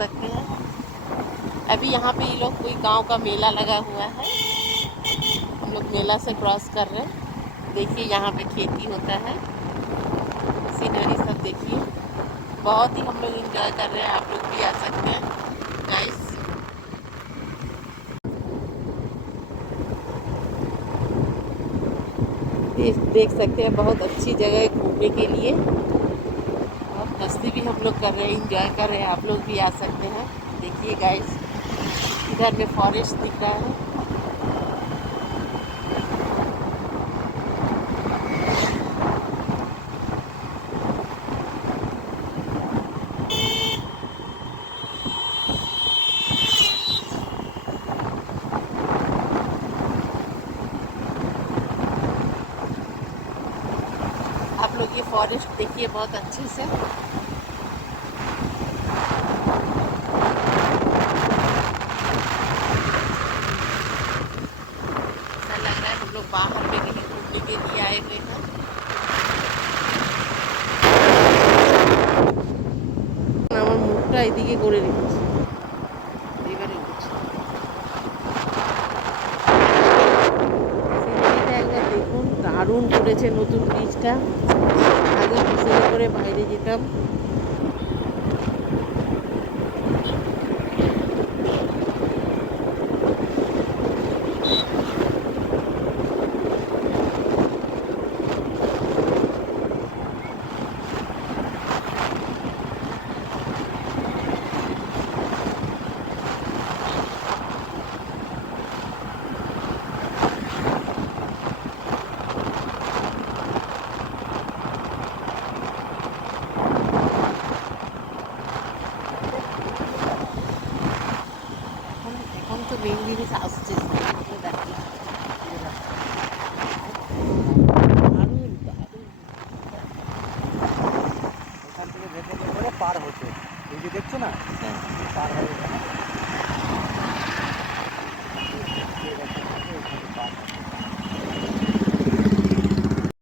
सकते हैं। अभी यहाँ पे ये लोग कोई गांव का मेला लगा हुआ है, हम लोग मेला से क्रॉस कर रहे हैं। देखिए यहाँ पे खेती होता है, सीनरी सब देखिए, बहुत ही हम लोग इंजॉय कर रहे हैं। आप लोग भी आ सकते हैं गाइस। देख सकते हैं, बहुत अच्छी जगह है घूमने के लिए, और मस्ती भी हम लोग कर रहे हैं, इंजॉय कर रहे हैं। आप लोग भी आ सकते हैं। देखिए गाइस, इधर में फॉरेस्ट दिख रहा है। आप लोग ये फॉरेस्ट देखिए बहुत अच्छे से। ऐसा लग रहा है हम लोग बाहर में कहीं घूमने के लिए आए हुए हैं। আমার মুখটা এদিকে করে রেখেছি, এবারে উঠছি। সিনারিটা একবার দেখুন, দারুণ করেছে নতুন ব্রিজটা। আগে পিছনে করে বাইরে যেতাম। এখন তো মেন জিনিস আসছে, সিনারিগুলো দেখো। দারুণ দারুণ। ওখান থেকে ভেতরে করে পার হতো, এই যে দেখছো না, পার হবে এখানে।